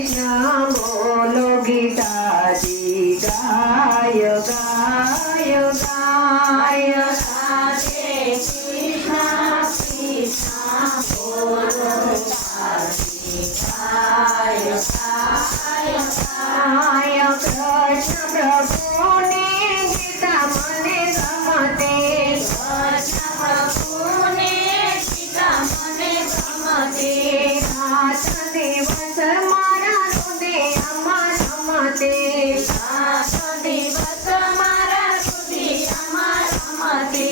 कृष्ण बोलो गीता जी गाय गाय गाय राधे कृष्ण कृष्ण बोलो गीता जी गाय गाय गाय कृष्ण प्रभु ने गीता मने गमते कृष्ण प्रभु ने गीता मने गमते रात दिवस मारा हृदयમાં રમતે રાત દિવસ મારા હૃદયમાં રમતે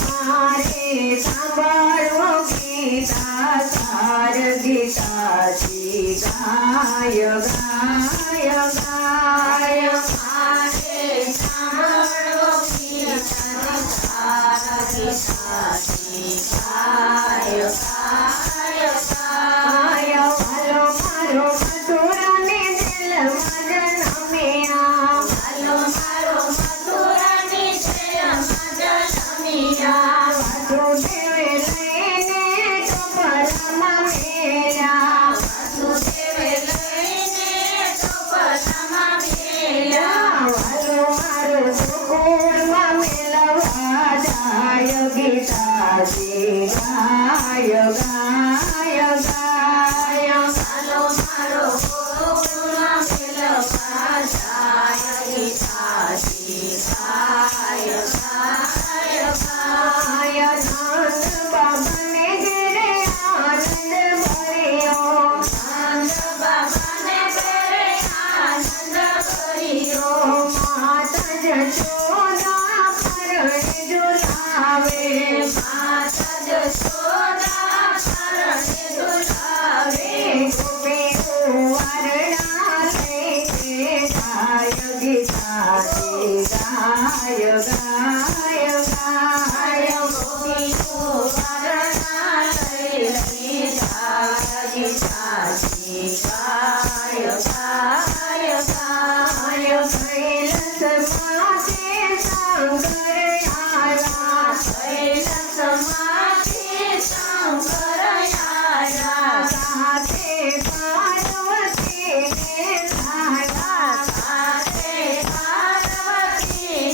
મારે સાંભળવો ગીતા સાર ગીતાજી ગાય ગાય ગાય મારે સાંભળો ગીતા સાર ગીતાજી ગાય ગાય ગાય વાલો મારો મથુરાને દિલમાં જન્મ્યા હાલો મારો મથુરાની જયમાં જન્મ્યા વાસુદેવે લઈને ટોપલામાં મેલ્યા વાસુદેવે લઈને ટોપલામાં મેલ્યા વાલો મારો ગોકુળમાં મેલવા જાય ગીતાજી ગાય ગાય ગાય હાલો મારો ગોકુળમાં મેલવા જાય ગીતાજી ગાય ગાય ગાય નંદ બાબાને ઘેરે આનંદ ભર્યો નંદ બાબાને ઘરે આનંદ કર્યો માતા જશોદા પરણે ઝુલાવે માતા જશોદા પરણે ઝુલાવે ગોપીઓ વારણા લઈને જાય ગીતાજી ગાય ગાય ગાય ગોપીઓ વારણા લઈ જાય ગીતાજી ગાય ગાય ગાય કૈલાસમાંથી શંકર આવ્યા કૈલાસમાંથી શંકર આવ્યા સાથે પાર્વતીને લાયા સાથે પાર્વતીને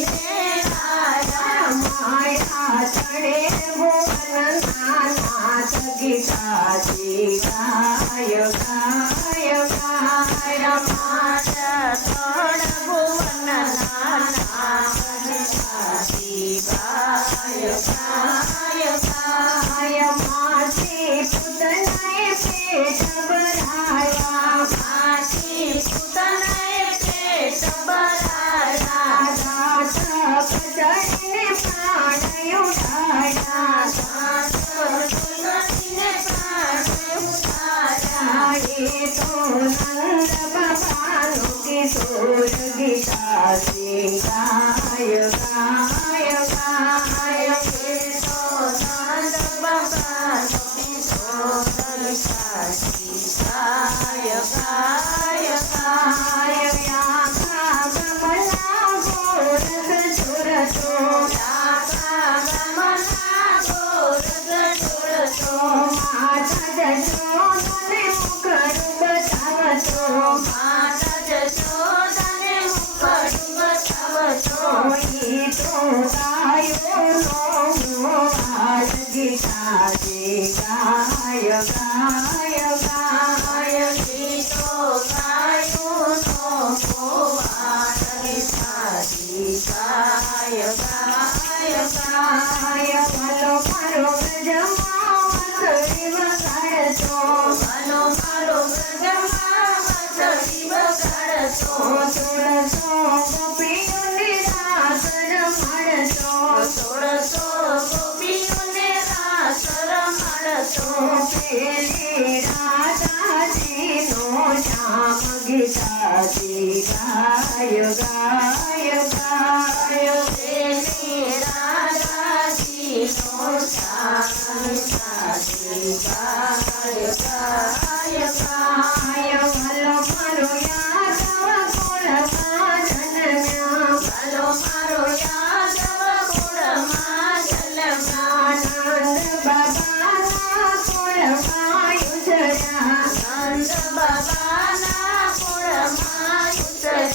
લાયા માયા ચડે ભુવનના નાથ ગીતાજી ગાય ગાય ગાય માતા તોડ ભુવનના ગીતાજી ગાય ગાય ગાય માસી પુતનાએ પેટ ભરાયા માથી પૂતનાએ પેટ ભરાયા દાંત કચડીને પ્રાણ ઉડાડ્યા તુલસીને પ્રાણ ઉતાર્યા એ તો નંદ બાબાનો કિશોર ગીતાજી ગાય ગાય ગાય એ તો નંદ બાબાનો કિશોર ગીતાજી ગાય ગાય ગાય આખા ગમલા ગોરખ સુરતો રાધા ગમના ગોરખ ઢોળતો માતા જશોદાને મુખડું બતાવતો માતા જશોદાને મુખડું બતાવતો ઈ તો ગાયોનો મોહાર ગીતાજી ગાય ગાય ગાય ગીતો ગાયુનો ગોવાળ ગીતાજી ગાય ગાય ગાય વાલો મારો ગજમાં વસડી વગાડતો ભલો મારો ગજમાં વસડી બગાડતો સોળસો ગોપીઓને રાસ રમાડતો સોળસો ગોપીઓને રાસ રમાડતો પેલી રાધાજીનો શ્યામ ગીતાજી ગાય ગાય ગાય પેલી રાધાજીનો શ્યામ ગીતાજી ગાય ગાય ગાય વાલો મારો યાદવ કુળમાં જન્મ્યા ભલો મારો યાદવ કુળમાં જન્મ્યા આનંદ બાબાના કુળમાં ઉજળ્યા નંદ બાબાના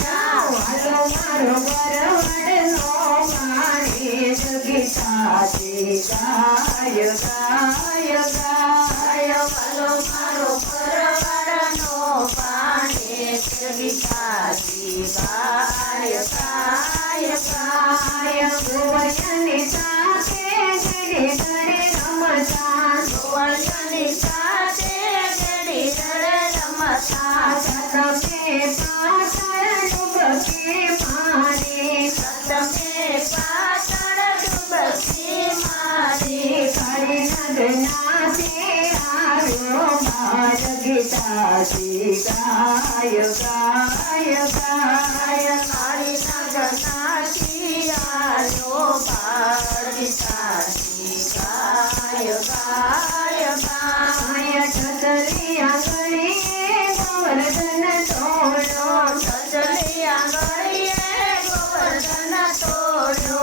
વાલો મારો વરવડનો વાણી ગીતાજી ગાય ગાય ગાય વાલો મારો પરવાળનો પાણી ગીતાજી ગાય ગાય ગાય ગોવર્ધનની સાથે ઘડી ઘડે રમતા ગોવર્ધનની સાથે ઘડી ઘડે રમતા સતમે પાછળ ડૂબકી મારી સતમે પાછળ ડૂબકી મારી કાળી નગનાથી આવ્યો બાર ગીતાજી ગાય ગાય ગાય કાળી નગનાથી આવ્યો બાળ ગીતાજી ગાય ગાય ગાય છતરી આંગળીએ ગોવર્ધન તોડો સજલી આંગળીએ ગોવર્ધન તોડો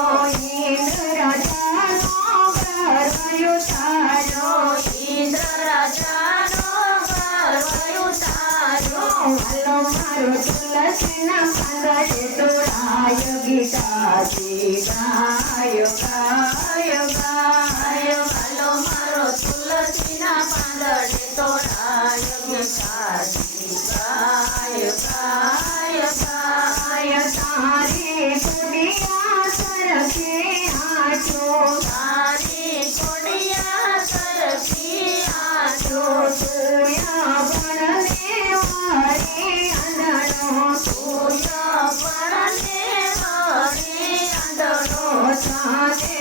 ઇન્દ્ર રાજાનો ગર્વયો તારો ઇન્દ્ર રાજાનો ગર્વ ઉતાર્યો વાલો મારો તુલસીના પાંદડે તોડાય ગીતાજી ગાય ગાય ગાય વાલો મારો તુલસીના પાંદડે તોડાય ગીતાજી ગાય ગાય ગાય તારી કુડિયા સરખે આજો તારી કોડિયા સરખી આજો સૂર્યા ભણને વારી અંધણો સૂર્ય પડને વાળી અંધળો સાથે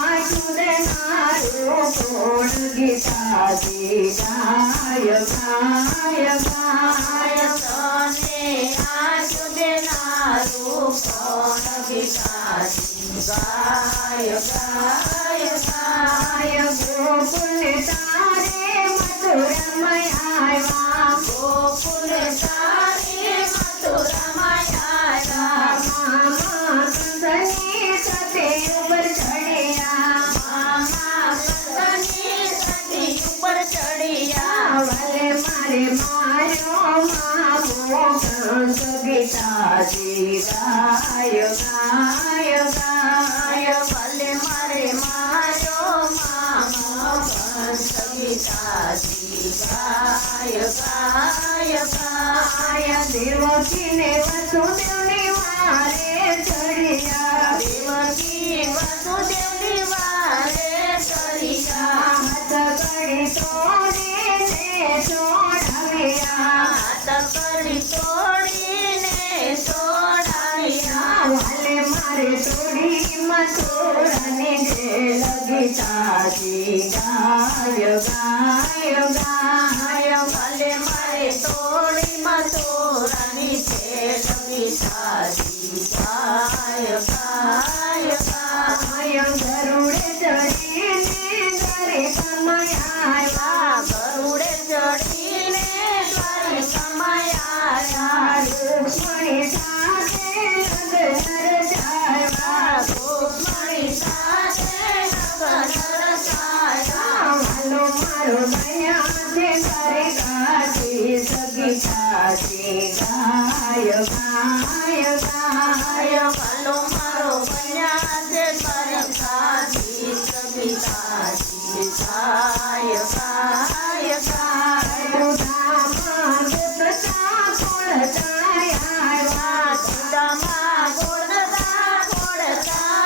આચુદે નારો કોણ ગીતાજી ગાય ગાય ગાય તને આજ દેનારું કોણ ગીતાજી ગાય ગાય ગાય ગોકુલ તારે મથુરમય આવ્યા ગોકુલ તારે મથુરામાં આવ્યા મામા કંસની સતે ઉપર ચડ્યા મામા કંસની સતી ઉપર ચડ્યા વાલે મારે મારો મામો કંસ ગીતાજી ગાય ગાય ગાય ભલે મારે મારો મામો કંસ ગીતાજી ગાય ગાય ગાય દેવકીને વસુદેવની વારે ચડ્યા દેવકી વસુદેવની વારે ચડ્યા હાથ કડી તોડીને છોડાવ્યા હાથ કડી તોડીને છોડાવ્યા વાલે મારે તોડી મથુરાની જેલ ગીતાજી ગાય ગાય ગાય ભલે મારે તોડી મથુરાની જેલ ગીતાજી ગાય ગાય ગાય ગરુડે ચડીને ઘરે કમાયા ગરુડે ચડીને દ્વારિકામાં રૂક્ષ્મણી સાથે લગ્ન રચાયા રૂક્ષ્મણી સાથે લગ્ન રચાયા વાલો મારો દયાથી ઘરે કાઢી ગીતાજી ગાય ગાય ગાય વાલો મારો બન્યા છે દ્વારિકાજી ગીતાજી ગાય ગાય ગાય સુદામા ગોપતા ખોળતાયા સુદામા ગોળતા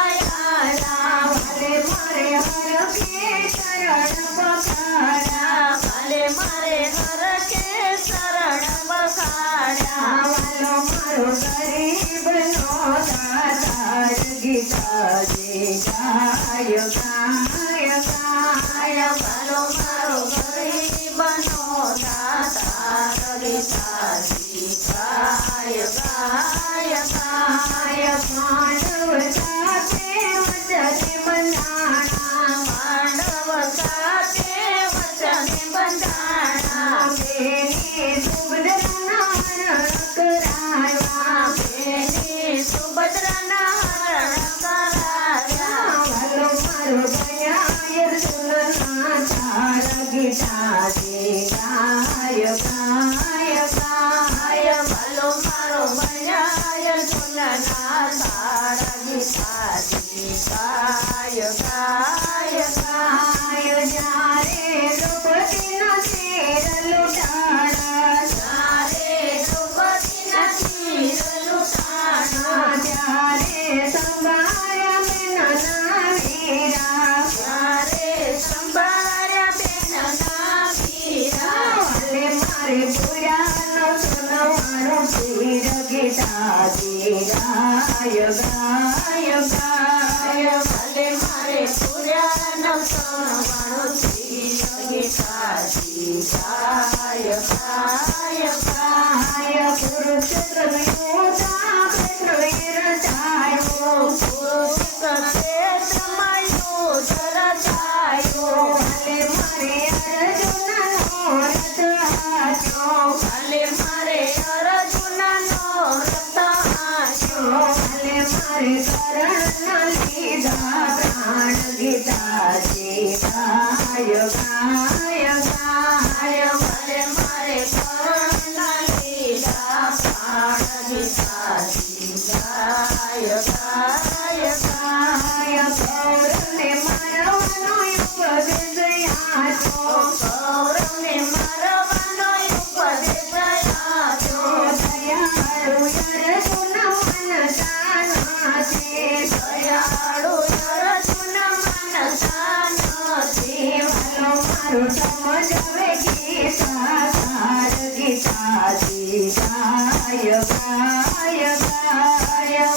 ખોળતાયા વાલે મારે હરખે શરણ પખાડ્યા ભલે મારે હરખે શરણ બખાડ્યા વાલો મારો ગરીબનો દાતાર ગીતાજી ગાય ગાય ગાય વાલો મારો ગરીબનો દાતાર ગીતાજી ગાય ગાય ગાય પાંડવ સાથે વચને બંધાણા માંડવ સાથે વચને બંધાણા બેની સુભદ્રાના હરણ કરાવ્યા બેની સુભદ્રાના હરણ કરાવ્યા વાલો મારો દયા અર્જુનના ચાર ગીતાજી ગાય ગાય ગાય વાલો મારો બન્યા જુનના તારા ગીતાજી ગાય ગાય ગાય જ્યારે દ્રૌપદીના શિર લૂંટાણા તારે દ્રૌપદીના શિર લૂંટાણા ત્યારે સંભાળ્યા બેનના વીરા તારે સંભાળ્યા બેનના વીરા ભલે મારે પૂરાનો સોનવાળો શિર ગીતાજી ગાય ગાય ગાય ભલે મારે પૂર્યાનો સોનવાળો શિર ગીતાજી ગાય ગાય ગાય કુરુક્ષેત્રનું યોદ્ધા કૃષ્ણવીર રચાયો ક્ષેત્રમાં યુદ્ધ રચાયો ભલે મારે અર્જુનનો રથ હાંચ્યો ભલે મારે અર્જુનનો રથ હાંચ્યો ભલે મારે કર્ણના લીધા પ્રાણ ગીતાજી ગાય ગાય ગાય ભલે મારે કર્ણના લીધા પ્રાણ ગીતાજી ગાય ગાય ગાય કૌરવને મારવાનો ઉપદેશ આપ્યો કૌરવને મારવાનો ઉપદેશ આપ્યો દયાળુ અર્જુન મન જાનાથી દયાળુ અર્જુન માનતા નથી વાલો મારો સમજવે ગીતા સાર ગીતાજી ગાય ગાય ગાય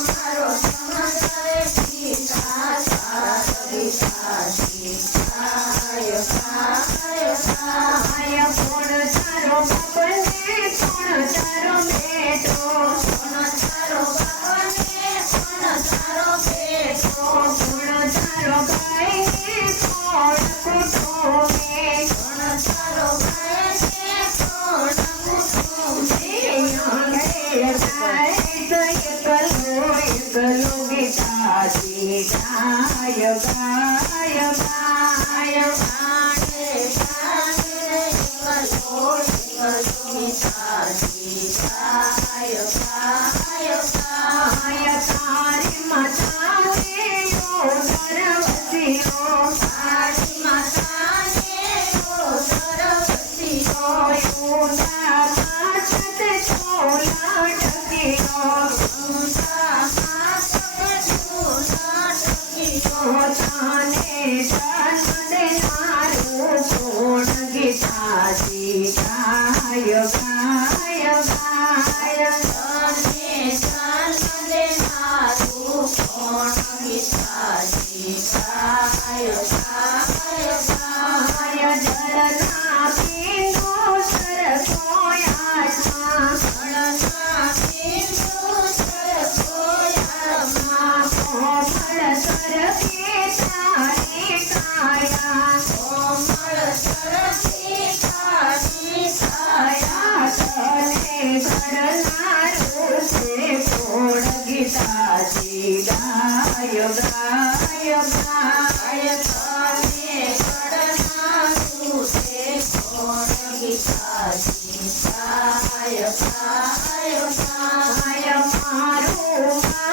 મારો સમજવે ગીતા સાર ગીતાજી ગાય ગાય ગાય કોણ તારો બાપને કોણ તારો બેટો કોણ તારો બાપને કોણ તારો બેટો કોણ તારો ભાઈને કોણ કુટુંબે કોણ તારો ભાઈને કોણ કુટુંબે એકલો ગીતાજી ગાય ગાય ગાય ગાણે ગાણે એકલો ગીતાજી ગાય ગાય ગાય તારી માતાને સરવતીઓ તારી માતાને સરસ્વતીઓ ઊંડા માથે ચોલા ટકીઓ તાને જન્મ દેનારું કોણ ગીતાજી ગાય ગાય ગાય ગાય જળના પીંડો સરસોયામાં કોમળ સરકે તારી કાયા કાયા તને ઘડનારું છે કોણ ગીતાજી ગાય ગાય ગાય ગાય મારું